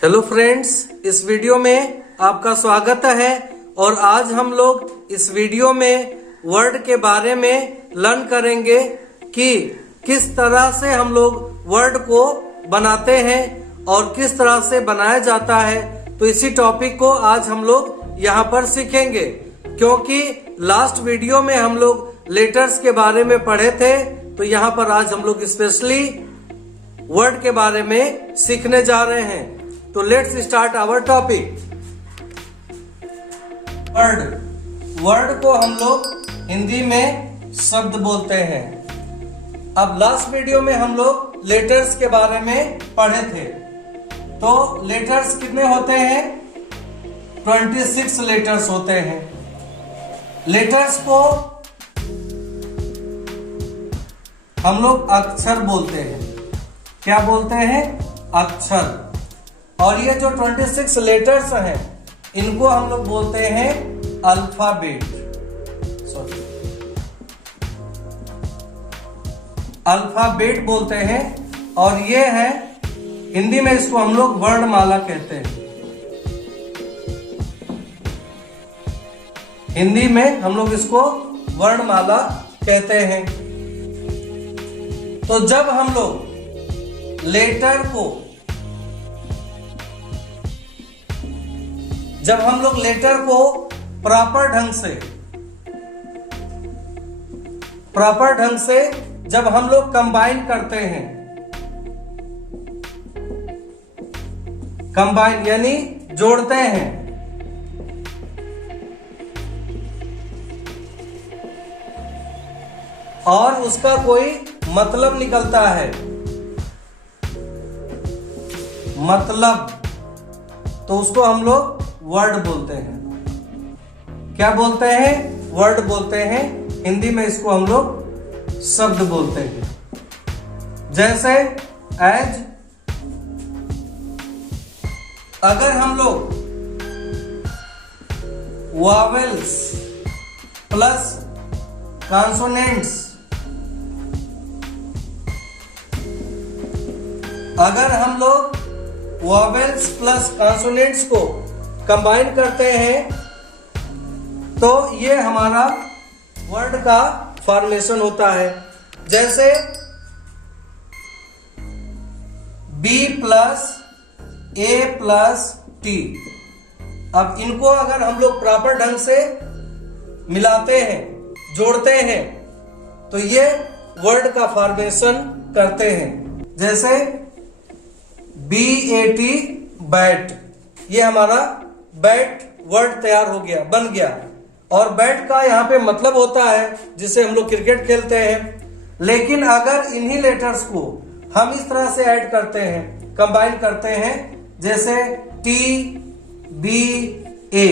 Hello friends, इस video में आपका स्वागत है। और आज हम लोग इस वीडियो में वर्ड के बारे में लर्न करेंगे कि किस तरह से हम लोग वर्ड को बनाते हैं और किस तरह से बनाया जाता है। तो इसी टॉपिक को आज हम लोग यहाँ पर सीखेंगे, क्योंकि लास्ट वीडियो में हम लोग लेटर्स के बारे में पढ़े थे। तो यहाँ पर आज हम लोग स्पेशली वर्ड के बारे में सीखने जा रहे हैं। तो let's start our topic. Word को हम लोग हिंदी में शब्द बोलते हैं। अब लास्ट वीडियो में हम लोग लेटर्स के बारे में पढ़े थे। तो लेटर्स कितने होते हैं? 26 लेटर्स होते हैं। लेटर्स को हम लोग अक्षर बोलते हैं। क्या बोलते हैं? अक्षर। और ये जो 26 लेटर्स हैं, इनको हम लोग बोलते हैं अल्फाबेट। अल्फाबेट बोलते हैं। और ये है, हिंदी में इसको हम लोग वर्णमाला कहते हैं। हिंदी में हम लोग इसको वर्णमाला कहते हैं। तो जब हम लोग लेटर को प्रॉपर ढंग से जब हम लोग कंबाइन करते हैं, कंबाइन यानी जोड़ते हैं, और उसका कोई मतलब निकलता है, तो उसको हम लोग वर्ड बोलते हैं। क्या बोलते हैं? वर्ड बोलते हैं। हिंदी में इसको हम लोग शब्द बोलते हैं। जैसे एज, अगर हम लोग वॉवेल्स प्लस कॉन्सोनेंट्स, अगर हम लोग वॉवेल्स प्लस कॉन्सोनेंट्स को कंबाइन करते हैं, तो ये हमारा वर्ड का फॉर्मेशन होता है। जैसे बी प्लस ए प्लस टी। अब इनको अगर हम लोग प्रॉपर ढंग से मिलाते हैं, जोड़ते हैं, तो ये वर्ड का फॉर्मेशन करते हैं। जैसे BAT बैट, ये हमारा बैट वर्ड तैयार हो गया, बन गया। और बैट का यहाँ पे मतलब होता है जिससे हम लोग क्रिकेट खेलते हैं। लेकिन अगर इन्हीं लेटर्स को हम इस तरह से ऐड करते हैं, कंबाइन करते हैं, जैसे TBA,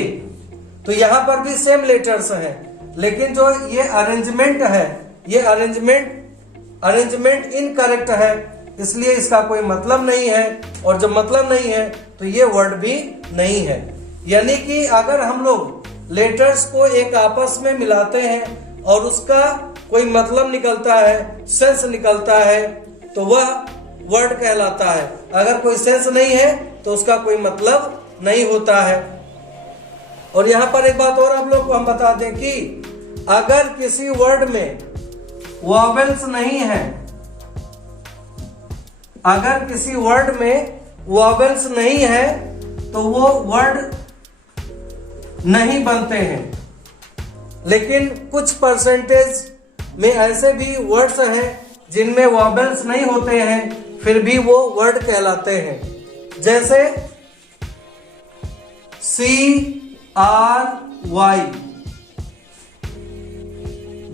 तो यहाँ पर भी सेम लेटर्स हैं, लेकिन जो ये अरेंजमेंट है, ये अरेंजमेंट इनकरेक्ट है, इसलिए इसका कोई मतलब नहीं है। और जब मतलब नहीं है तो ये वर्ड भी नहीं है। यानी कि अगर हम लोग लेटर्स को एक आपस में मिलाते हैं और उसका कोई मतलब निकलता है, सेंस निकलता है, तो वह वर्ड कहलाता है। अगर कोई सेंस नहीं है तो उसका कोई मतलब नहीं होता है। और यहां पर एक बात और आप लोग को हम बता दें कि अगर किसी वर्ड में वॉवेल्स नहीं है, अगर किसी वर्ड में वॉवेल्स नहीं है, तो वो वर्ड नहीं बनते हैं। लेकिन कुछ परसेंटेज में ऐसे भी वर्ड्स हैं जिनमें वॉवेल्स नहीं होते हैं, फिर भी वो वर्ड कहलाते हैं। जैसे CRY,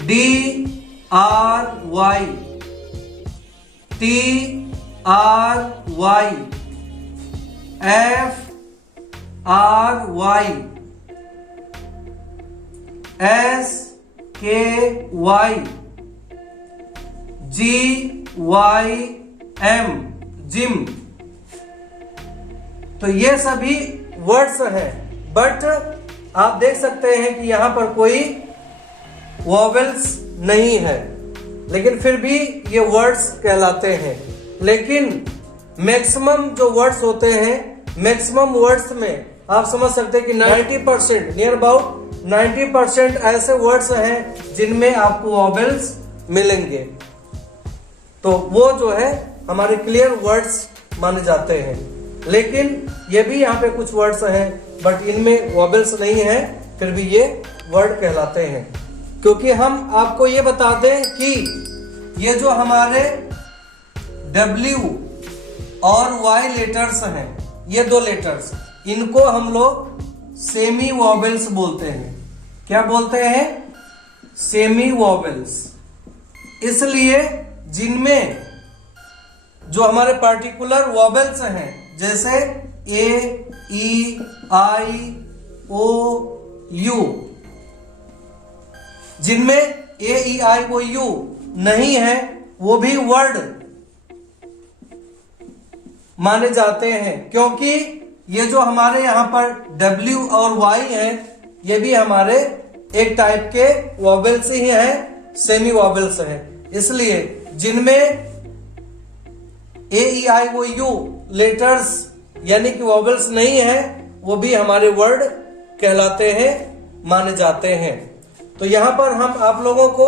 DRY, TRY, FRY, SKY, GYM, gym. तो ये सभी वर्ड्स हैं, बट आप देख सकते हैं कि यहां पर कोई वॉवेल्स नहीं है, लेकिन फिर भी ये वर्ड्स कहलाते हैं। लेकिन मैक्सिमम जो वर्ड्स होते हैं मैक्सिमम वर्ड्स में आप समझ सकते हैं कि 90% नियर अबाउट 90% ऐसे वर्ड्स हैं जिनमें आपको वॉवेल्स मिलेंगे। तो वो जो है हमारे क्लियर वर्ड्स माने जाते हैं। लेकिन ये भी यहाँ पे कुछ वर्ड्स हैं बट इनमें वॉवेल्स नहीं है, फिर भी ये वर्ड कहलाते हैं। क्योंकि हम आपको ये बता दें कि ये जो हमारे W और Y लेटर्स हैं, ये दो लेटर्स, इनको हम लोग सेमी वॉवेल्स बोलते हैं। क्या बोलते हैं? Semi vowels. इसलिए जिनमें जो हमारे पार्टिकुलर वॉवेल्स हैं, जैसे A, E, I, O, U, जिनमें A, E, I, O, U नहीं है, वो भी वर्ड माने जाते हैं। क्योंकि ये जो हमारे यहां पर W और Y है, ये भी हमारे एक टाइप के वॉवेल्स ही हैं, सेमी वॉवेल्स हैं। इसलिए जिनमें A, E, I, O, U letters यानी कि वॉवेल्स नहीं है, वो भी हमारे वर्ड कहलाते हैं, माने जाते हैं। तो यहां पर हम आप लोगों को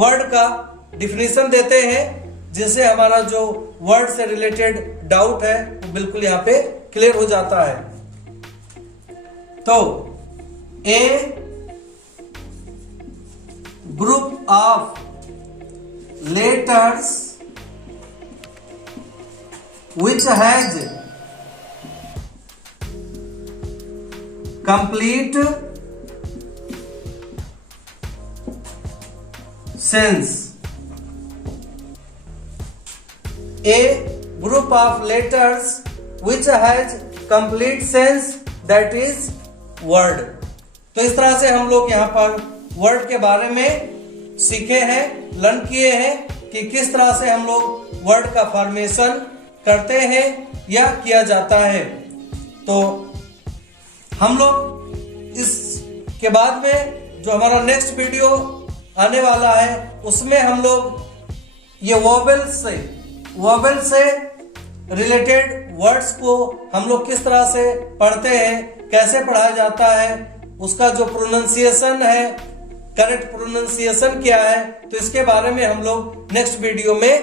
वर्ड का डिफिनीशन देते हैं, जिससे हमारा जो वर्ड से रिलेटेड डाउट है वो बिल्कुल यहां पे क्लियर हो जाता है। तो a group of letters which has complete sense. A group of letters which has complete sense, that is word. तो इस तरह से हम लोग यहाँ पर वर्ड के बारे में सीखे हैं, लर्न किए हैं कि किस तरह से हम लोग वर्ड का फॉर्मेशन करते हैं या किया जाता है। तो हम लोग इसके बाद में जो हमारा नेक्स्ट वीडियो आने वाला है, उसमें हम लोग ये वॉवेल से रिलेटेड वर्ड्स को हम लोग किस तरह से पढ़ते हैं, कैसे पढ़ाया जाता है, उसका जो प्रोनाउंसिएशन है, करेक्ट प्रोनाउंसिएशन क्या है, तो इसके बारे में हम लोग नेक्स्ट वीडियो में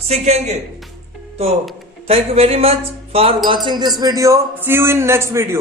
सीखेंगे। तो thank you very much for watching this video. See you in next video.